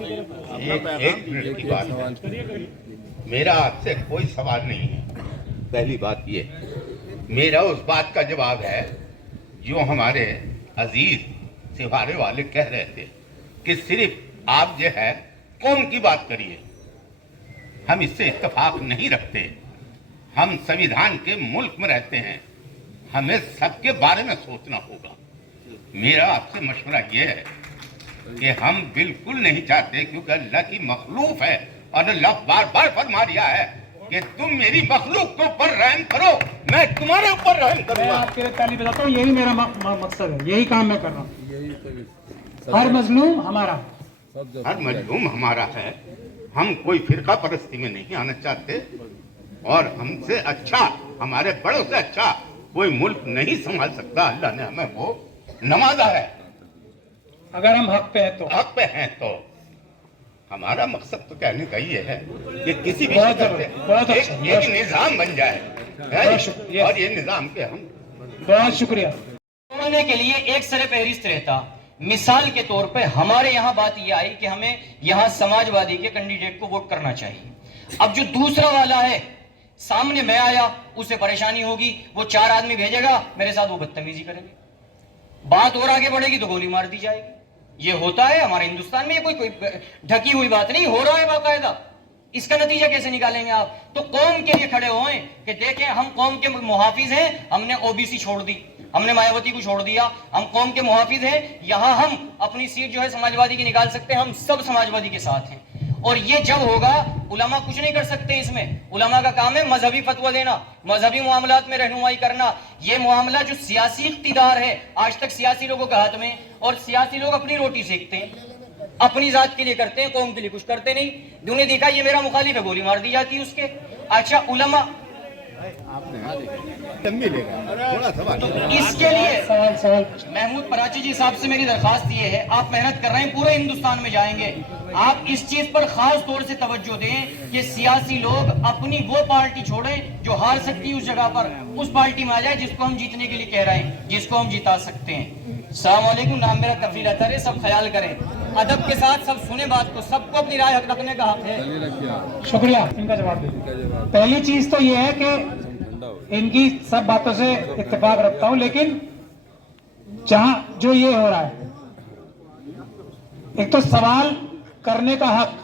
एक मिनट की बात है। मेरा आपसे कोई सवाल नहीं है। पहली बात ये, मेरा उस बात का जवाब है जो हमारे अजीज सिवारे वाले कह रहे थे कि सिर्फ आप जो है कौम की बात करिए। हम इससे इत्तेफाक नहीं रखते। हम संविधान के मुल्क में रहते हैं, हमें सबके बारे में सोचना होगा। मेरा आपसे मशवरा यह है कि हम बिल्कुल नहीं चाहते, क्योंकि अल्लाह की मखलूक है और अल्लाह बार बार फरमा दिया है कि तुम मेरी मखलूक के ऊपर रहम करो, मैं तुम्हारे ऊपर रहम करूंगा। मैं आपके लिए पहले बताता हूँ, यही मेरा मकसद है, यही काम मैं कर रहा हूँ। हर मजलूम हमारा, हर मजलूम हमारा है। हम कोई फिरका परस्ती में नहीं आना चाहते और हमसे अच्छा, हमारे बड़ों से अच्छा कोई मुल्क नहीं संभाल सकता। अल्लाह ने हमें वो नवाजा है। अगर हम हक पे हैं तो, हक पे हैं तो हमारा मकसद तो कहने का ये है कि किसी भी बहुत एक निजाम बन जाए है? और ये निजाम के हम बहुत शुक्रिया। तोड़ने के लिए एक सरे फहरिस्त रहता। मिसाल के तौर पे हमारे यहाँ बात यह आई कि हमें यहाँ समाजवादी के कैंडिडेट को वोट करना चाहिए। अब जो दूसरा वाला है, सामने मैं आया, उसे परेशानी होगी, वो 4 आदमी भेजेगा मेरे साथ, वो बदतमीजी करेंगे, बात और आगे बढ़ेगी तो गोली मार दी जाएगी। ये होता है हमारे हिंदुस्तान में, ये कोई ढकी हुई बात नहीं, हो रहा है बाकायदा। इसका नतीजा कैसे निकालेंगे आप? तो कौम के लिए खड़े हों कि देखें हम कौम के मुहाफिज हैं, हमने ओबीसी छोड़ दी, हमने मायावती को छोड़ दिया, हम कौम के मुहाफिज हैं, यहां हम अपनी सीट जो है समाजवादी की निकाल सकते हैं, हम सब समाजवादी के साथ हैं। और ये जब होगा, उलमा कुछ नहीं कर सकते इसमें। उलमा का काम है मजहबी फतवा देना, मजहबी मामलात में रहनुमाई करना। ये मामला जो सियासी इख्तिदार है, आज तक सियासी लोगों के हाथ में, और सियासी लोग अपनी रोटी सेकते हैं, अपनी जात के लिए करते हैं, कौम के लिए कुछ करते नहीं। उन्होंने देखा ये मेरा मुखालिफ है, गोली मार दी जाती है उसके। अच्छा, उलमा इसके लिए सवाल महमूद पराची जी साहब से मेरी दरखास्त ये है, आप मेहनत कर रहे हैं, पूरे हिंदुस्तान में जाएंगे, आप इस चीज पर खास तौर से तवज्जो दें कि सियासी लोग अपनी वो पार्टी छोड़ें जो हार सकती है उस जगह पर, उस पार्टी में आ जाए जिसको हम जीतने के लिए कह रहे हैं, जिसको हम जिता सकते हैं। अस्सलाम वालेकुम, नाम मेरा कफील अतर है, सब ख्याल करें, अदब के साथ सब सुने बात को, सबको अपनी राय रखने का हक है। शुक्रिया। इनका जवाब दे। पहली चीज तो यह है कि इनकी सब बातों से इत्तेफाक रखता हूं, लेकिन जहां जो ये हो रहा है, एक तो सवाल करने का हक,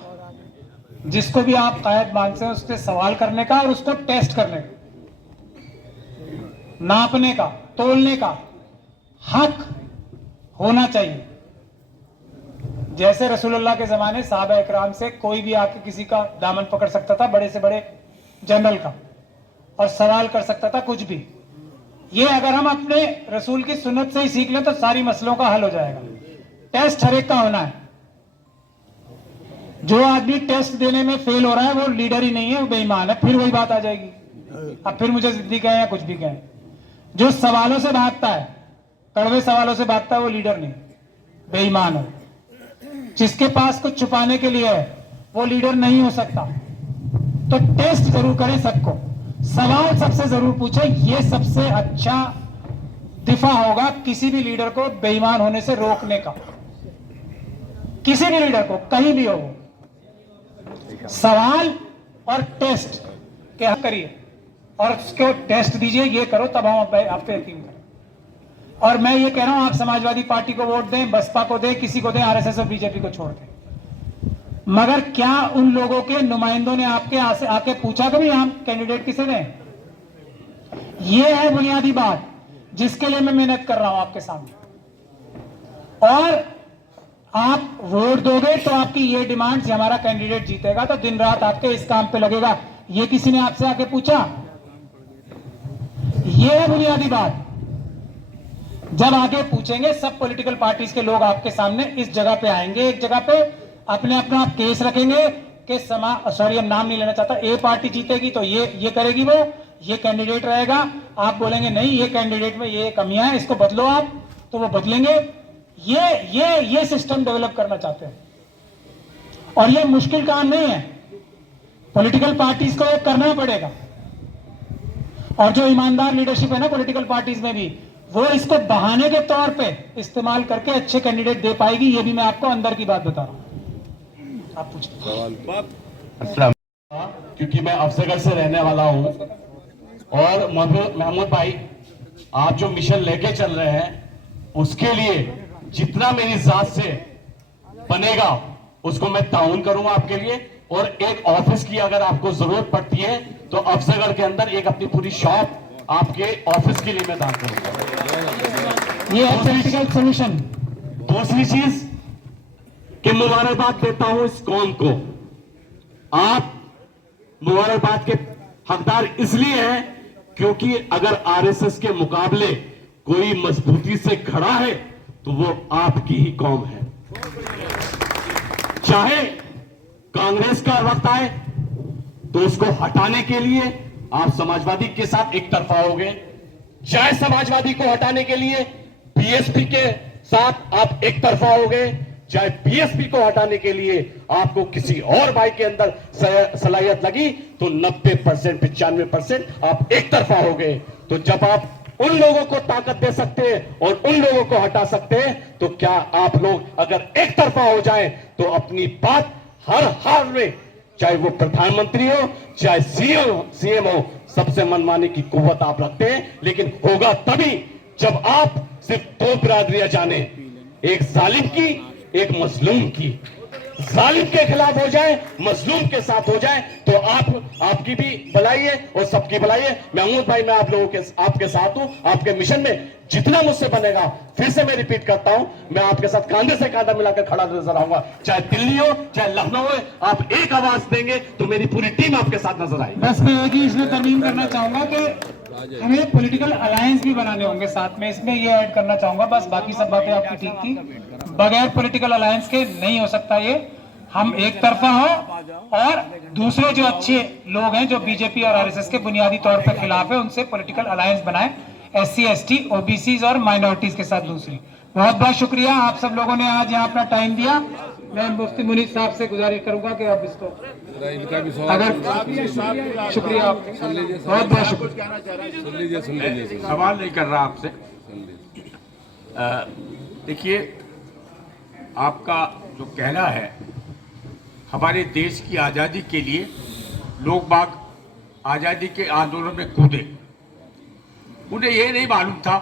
जिसको भी आप कायद मानते हैं उससे सवाल करने का और उसको टेस्ट करने का, नापने का, तोलने का हक होना चाहिए। जैसे रसूलुल्लाह के जमाने साहबा इकराम से कोई भी आके किसी का दामन पकड़ सकता था, बड़े से बड़े जनरल का, और सवाल कर सकता था कुछ भी। ये अगर हम अपने रसूल की सुन्नत से ही सीख लें तो सारी मसलों का हल हो जाएगा। टेस्ट हर एक का होना है। जो आदमी टेस्ट देने में फेल हो रहा है वो लीडर ही नहीं है, वो बेईमान है। फिर वही बात आ जाएगी, अब फिर मुझे जिद्दी कहें या कुछ भी कहें। जो सवालों से भागता है, कड़वे सवालों से भागता है, वो लीडर नहीं, बेईमान है। जिसके पास कुछ छुपाने के लिए है वो लीडर नहीं हो सकता। तो टेस्ट जरूर करें सबको, सवाल सबसे जरूर पूछे। ये सबसे अच्छा दिफा होगा किसी भी लीडर को बेईमान होने से रोकने का। किसी भी लीडर को कहीं भी हो, सवाल और टेस्ट क्या करिए और उसको टेस्ट दीजिए, ये करो, तब हम आप पे यकीन करें। और मैं ये कह रहा हूं, आप समाजवादी पार्टी को वोट दें, बसपा को दें, किसी को दें, आरएसएस और बीजेपी को छोड़ दें, मगर क्या उन लोगों के नुमाइंदों ने आपके आके पूछा कभी हम कैंडिडेट किसे दें? ये है बुनियादी बात जिसके लिए मैं मेहनत कर रहा हूं आपके सामने। और आप वोट दोगे तो आपकी ये डिमांड, हमारा कैंडिडेट जीतेगा तो दिन रात आपके इस काम पे लगेगा, ये किसी ने आपसे आके पूछा? ये है बुनियादी बात। जब आगे पूछेंगे, सब पॉलिटिकल पार्टीज के लोग आपके सामने इस जगह पे आएंगे, एक जगह पे अपने अपना केस रखेंगे कि सॉरी, हम नाम नहीं लेना चाहता, ए पार्टी जीतेगी तो ये करेगी, वो ये कैंडिडेट रहेगा। आप बोलेंगे नहीं, ये कैंडिडेट में ये कमियां हैं, इसको बदलो आप, तो वो बदलेंगे। ये सिस्टम डेवलप करना चाहते हैं और ये मुश्किल काम नहीं है, पॉलिटिकल पार्टीज को ये करना पड़ेगा। और जो ईमानदार लीडरशिप है ना पॉलिटिकल पार्टीज में भी, वो इसको बहाने के तौर पे इस्तेमाल करके अच्छे कैंडिडेट दे पाएगी। ये भी मैं आपको अंदर की बात बता रहा हूं। आप पूछिए। अस्सलाम। क्योंकि मैं अफजलगढ़ से रहने वाला हूं और महमूद भाई, आप जो मिशन लेके चल रहे हैं उसके लिए जितना मेरी जात से बनेगा उसको मैं ताउन करूंगा आपके लिए। और एक ऑफिस की अगर आपको जरूरत पड़ती है तो अफजलगढ़ के अंदर एक अपनी पूरी शॉप आपके ऑफिस के लिए मैं दान करूंगा। ये है पॉलिटिकल सोल्यूशन। दूसरी चीज कि मुबारकबाद देता हूं इस कौम को। आप मुबारकबाद के हकदार इसलिए हैं क्योंकि अगर आरएसएस के मुकाबले कोई मजबूती से खड़ा है तो वो आपकी ही कौम है। चाहे कांग्रेस का वक्त आए तो उसको हटाने के लिए आप समाजवादी के साथ एक तरफा होगे, चाहे समाजवादी को हटाने के लिए बीएसपी के साथ आप एक तरफा होगे, चाहे बीएसपी को हटाने के लिए आपको किसी और भाई के अंदर सलाहियत लगी तो 90% 95% आप एक तरफा हो गए। तो जब आप उन लोगों को ताकत दे सकते हैं और उन लोगों को हटा सकते हैं तो क्या आप लोग अगर एक तरफा हो जाएं तो अपनी बात हर हाल में, चाहे वो प्रधानमंत्री हो चाहे सीएम हो, सबसे मनमाने की कुव्वत आप रखते हैं। लेकिन होगा तभी जब आप सिर्फ दो बिरादरियां जाने, एक जालिम की एक मजलूम की। जालिम के खिलाफ हो जाए, मजलूम के साथ हो जाए तो आपकी भी भलाई है और सबकी भलाई है। महमूद भाई, मैं आप लोगों के आपके साथ हूं, आपके मिशन में जितना मुझसे बनेगा, फिर से मैं रिपीट करता हूं, मैं आपके साथ कांधे से कांधा मिलाकर खड़ा नजर आऊंगा। चाहे दिल्ली हो चाहे लखनऊ हो, आप एक आवाज देंगे तो मेरी पूरी टीम आपके साथ नजर आएगी। बस मैं एक ही इसमें तरमीम करना चाहूंगा कि हमें पॉलिटिकल अलायंस भी बनाने होंगे साथ में, इसमें ये ऐड करना चाहूंगा। बस बाकी सब बातें आपकी ठीक थी। बगैर पॉलिटिकल अलायंस के नहीं हो सकता ये। हम एक तरफा हो और दूसरे जो अच्छे लोग हैं जो बीजेपी और आरएसएस के बुनियादी तौर पर खिलाफ है उनसे पॉलिटिकल अलायंस बनाए, एससी एसटी ओबीसी और माइनॉरिटीज के साथ। दूसरी, बहुत बहुत शुक्रिया आप सब लोगों ने आज यहाँ अपना टाइम दिया। मैं मुफ्ती मुनीर साहब से गुजारिश करूंगा कि आप इसको अगर शुक्रिया, बहुत बहुत शुक्रिया। सवाल नहीं कर रहा आपसे। देखिए, आपका जो कहना है हमारे देश की आज़ादी के लिए लोग बाग आज़ादी के आंदोलन में कूदे, उन्हें ये नहीं मालूम था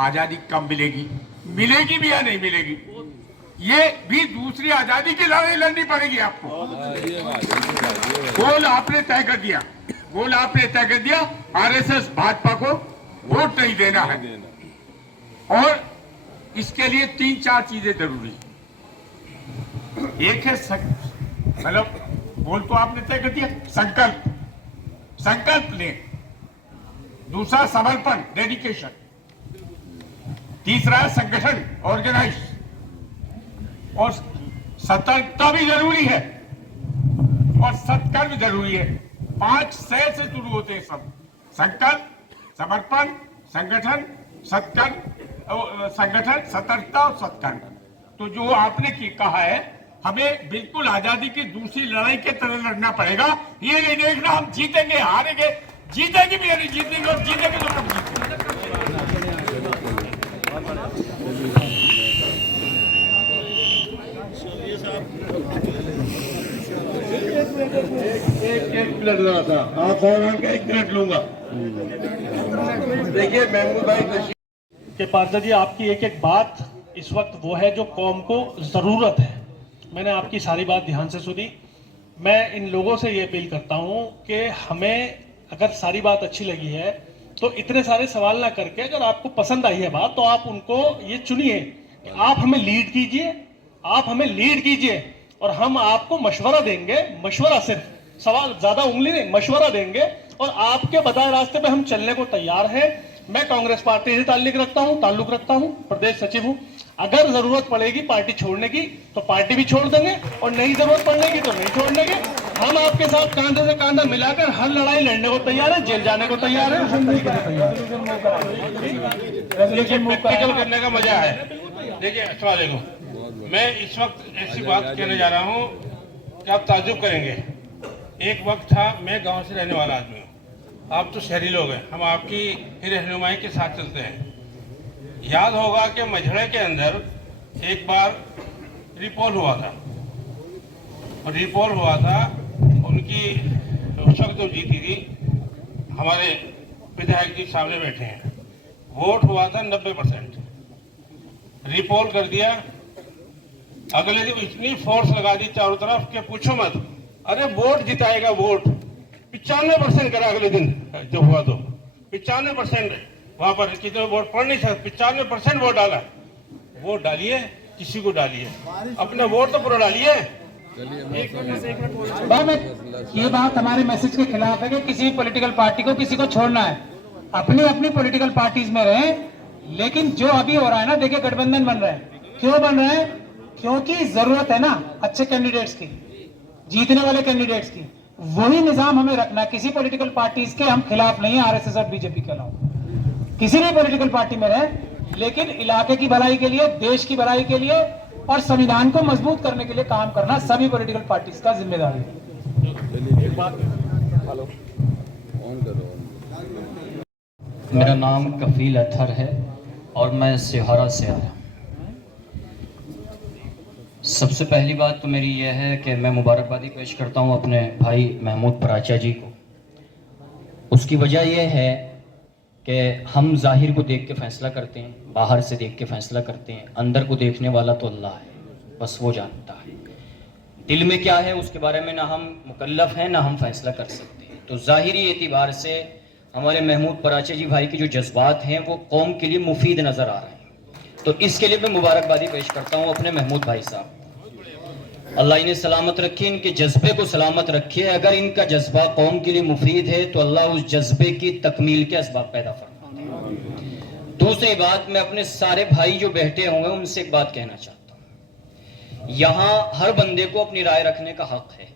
आज़ादी कब मिलेगी, मिलेगी भी या नहीं मिलेगी। ये भी दूसरी आज़ादी की लड़ाई लड़नी पड़ेगी आपको। गोल आपने तय कर दिया, गोल आपने तय कर दिया, आरएसएस भाजपा को वोट नहीं देना है। और इसके लिए 3-4 चीजें जरूरी। एक है मतलब बोल तो आपने तय कर दिया, संकल्प ले। दूसरा समर्पण, डेडिकेशन। तीसरा है संगठन, ऑर्गेनाइज। और सतर्कता भी जरूरी है और सत्कर्म जरूरी है। 5 से शुरू होते हैं सब: संकल्प, समर्पण, संगठन, सतर्कता और सत्कर्म। तो जो आपने कहा है, हमें बिल्कुल आजादी की दूसरी लड़ाई के तरह लड़ना पड़ेगा। ये नहीं देखना हम जीतेंगे हारेंगे, जीतेंगे भी या नहीं जीतेंगे, और जीतेंगे तो कब जीतेंगे। एक मिनट लगा था, आप और 1 मिनट लूंगा। देखिए महमूद भाई के पार्षद जी, आपकी एक एक बात इस वक्त वो है जो कौम को ज़रूरत है। मैंने आपकी सारी बात ध्यान से सुनी। मैं इन लोगों से ये अपील करता हूँ कि हमें अगर सारी बात अच्छी लगी है तो इतने सारे सवाल ना करके, अगर आपको पसंद आई है बात तो आप उनको ये चुनिए कि आप हमें लीड कीजिए, आप हमें लीड कीजिए और हम आपको मशवरा देंगे। मशवरा, सिर्फ सवाल, ज़्यादा उंगली नहीं, मशवरा देंगे और आपके बताए रास्ते पे हम चलने को तैयार हैं। मैं कांग्रेस पार्टी से ताल्लुक रखता हूं, प्रदेश सचिव हूं। अगर जरूरत पड़ेगी पार्टी छोड़ने की तो पार्टी भी छोड़ देंगे और नहीं जरूरत पड़ने की तो नहीं छोड़ देंगे। हम आपके साथ कांधे से कांधा मिलाकर हर लड़ाई लड़ने को तैयार है, जेल जाने को तैयार है, हर तरीके से तैयार है। प्रैक्टिकल करने का मजा है। देखिए, अस्सलाम वालेकुम। मैं इस वक्त ऐसी बात कहने जा रहा हूँ कि आप ताज्जुब करेंगे। एक वक्त था, मैं गांव से रहने वाला आदमी हूँ, आप तो शहरी लोग हैं, हम आपकी रहनुमाई के साथ चलते हैं। याद होगा कि मझड़े के अंदर एक बार रिपोल हुआ था, रिपोल हुआ था उनकी, उस वक्त जो जीती थी, हमारे विधायक जी सामने बैठे हैं, वोट हुआ था 90%, रिपोल कर दिया। अगले दिन इतनी फोर्स लगा दी चारों तरफ के पूछो मत। अरे वोट जिताएगा वोट, 95% करा अगले दिन जो हुआ तो 95%। वहां पर कितने वोट पड़ नहीं सकते, 95% वोट डाला। वोट डालिए, किसी को डालिए, अपने वोट तो पूरा डालिए। ये बात हमारे मैसेज के खिलाफ है कि किसी पॉलिटिकल पार्टी को किसी को छोड़ना है, अपनी अपनी पॉलिटिकल पार्टीज में रहे। लेकिन जो अभी हो रहा है ना, देखिए गठबंधन बन रहा है, क्यों बन रहे हैं? क्योंकि जरूरत है ना अच्छे कैंडिडेट्स की, जीतने वाले कैंडिडेट्स की। वही निजाम हमें रखना है। किसी पॉलिटिकल पार्टीज के हम खिलाफ नहीं है, आरएसएस और बीजेपी के अलावा किसी भी पॉलिटिकल पार्टी में रहे, लेकिन इलाके की भलाई के लिए, देश की भलाई के लिए और संविधान को मजबूत करने के लिए काम करना सभी पॉलिटिकल पार्टीज का जिम्मेदारी है। मेरा नाम कफील अतहर है और मैं सिहारा से आया। सबसे पहली बात तो मेरी यह है कि मैं मुबारकबादी पेश करता हूं अपने भाई महमूद पराचा जी को। उसकी वजह यह है कि हम जाहिर को देख के फैसला करते हैं, बाहर से देख के फैसला करते हैं, अंदर को देखने वाला तो अल्लाह है, बस वो जानता है दिल में क्या है। उसके बारे में ना हम मुकल्लफ हैं ना हम फैसला कर सकते हैं। तो ज़ाहिरी एतबार से हमारे महमूद पराचे जी भाई के जो जज्बात हैं वो कौम के लिए मुफीद नज़र आ रहे हैं। तो इसके लिए मैं मुबारकबादी पेश करता हूँ अपने महमूद भाई साहब। अल्लाह इन्हें सलामत रखे, इनके जज्बे को सलामत रखे। अगर इनका जज्बा कौम के लिए मुफीद है तो अल्लाह उस जज्बे की तकमील के असबाब पैदा फरमाए। दूसरी बात, मैं अपने सारे भाई जो बैठे होंगे उनसे एक बात कहना चाहता हूँ। यहाँ हर बंदे को अपनी राय रखने का हक है,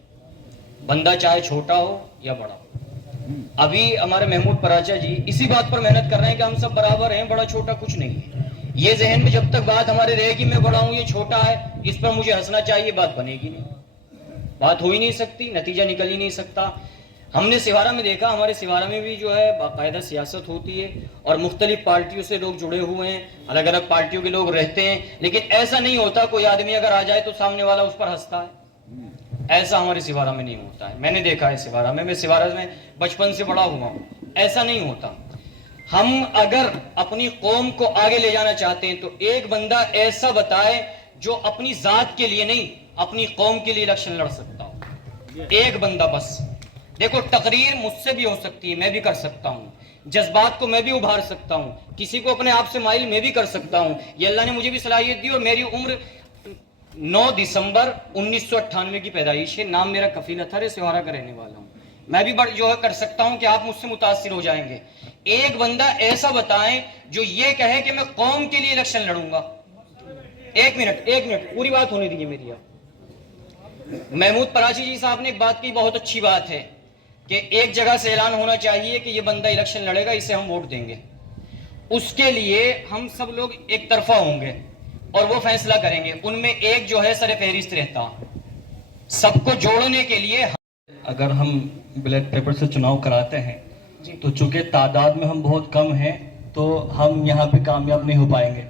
बंदा चाहे छोटा हो या बड़ा हो। अभी हमारे महमूद पराचा जी इसी बात पर मेहनत कर रहे हैं कि हम सब बराबर हैं, बड़ा छोटा कुछ नहीं है। ये जहन में जब तक बात हमारे रहेगी मैं बड़ा हूं ये छोटा है, इस पर मुझे हंसना चाहिए, बात बनेगी नहीं, बात हो ही नहीं सकती, नतीजा निकल ही नहीं सकता। हमने सिवारा में देखा, हमारे सिवारा में भी जो है बाकायदा सियासत होती है और मुख्तलिफ पार्टियों से लोग जुड़े हुए हैं, अलग अलग पार्टियों के लोग रहते हैं, लेकिन ऐसा नहीं होता कोई आदमी अगर आ जाए तो सामने वाला उस पर हंसता है। ऐसा हमारे सिवारा में नहीं होता है। मैंने देखा है सिवारा में, मैं सिवारा में बचपन से बड़ा हुआ हूँ, ऐसा नहीं होता। हम अगर अपनी कौम को आगे ले जाना चाहते हैं तो एक बंदा ऐसा बताए जो अपनी जात के लिए नहीं अपनी कौम के लिए इलेक्शन लड़ सकता हो, एक बंदा बस। देखो तकरीर मुझसे भी हो सकती है, मैं भी कर सकता हूँ, जज्बात को मैं भी उभार सकता हूँ, किसी को अपने आप से माइल मैं भी कर सकता हूँ। ये अल्लाह ने मुझे भी सलाहियत दी और मेरी उम्र 9 दिसंबर 1998 की पैदाइश है। नाम मेरा कफील अतहर है, सिवारा का रहने वाला हूँ। मैं भी जो है कर सकता हूँ कि आप मुझसे मुतासिर हो जाएंगे। एक बंदा ऐसा बताएं जो ये कहे कि मैं कौम के लिए इलेक्शन लड़ूंगा। एक मिनट पूरी बात होने दीजिए मेरी। महमूद पराची जी साहब ने एक बात की, बहुत अच्छी बात है कि एक जगह से ऐलान होना चाहिए कि ये बंदा इलेक्शन लड़ेगा, इसे हम वोट देंगे। उसके लिए हम सब लोग एक तरफा होंगे और वो फैसला करेंगे। उनमें एक जो है सर फहरिस्त रहता, सबको जोड़ने के लिए। अगर हम बैलेट पेपर से चुनाव कराते हैं तो चूंकि तादाद में हम बहुत कम हैं तो हम यहाँ पे कामयाब नहीं हो पाएंगे।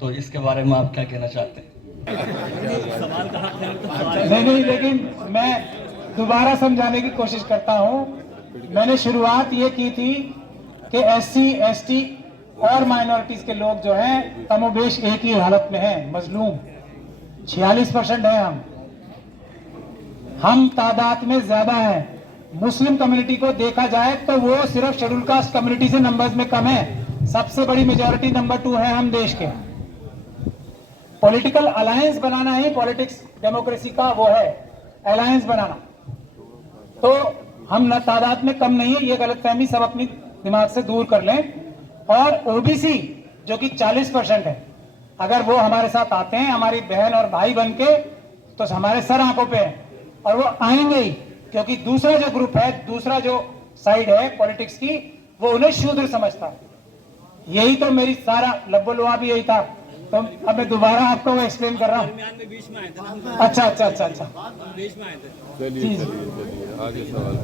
तो इसके बारे में आप क्या कहना चाहते हैं? नहीं, लेकिन मैं दोबारा समझाने की कोशिश करता हूँ। मैंने शुरुआत ये की थी कि SC, ST और माइनॉरिटीज के लोग जो हैं कमोबेश एक ही हालत में हैं, मजलूम। 46% हैं हम तादाद में ज्यादा हैं। मुस्लिम कम्युनिटी को देखा जाए तो वो सिर्फ शेड्यूल कास्ट कम्युनिटी से नंबर्स में कम है। सबसे बड़ी मेजॉरिटी नंबर 2 है हम देश के। पॉलिटिकल अलायंस बनाना ही पॉलिटिक्स डेमोक्रेसी का वो है, अलायंस बनाना। तो हम न तादाद में कम नहीं है, ये गलतफहमी सब अपनी दिमाग से दूर कर लें। और OBC जो कि 40% है, अगर वो हमारे साथ आते हैं हमारी बहन और भाई बन के तो हमारे सर आंखों पे है और वो आएंगे ही, क्योंकि दूसरा जो ग्रुप है, दूसरा जो साइड है पॉलिटिक्स की, वो उन्हें शूद्र समझता है। यही तो मेरी सारा लब्बो-लुआ भी यही था। तो अब मैं दोबारा आपको वो एक्सप्लेन कर रहा हूँ। अच्छा। जी। आगे सवाल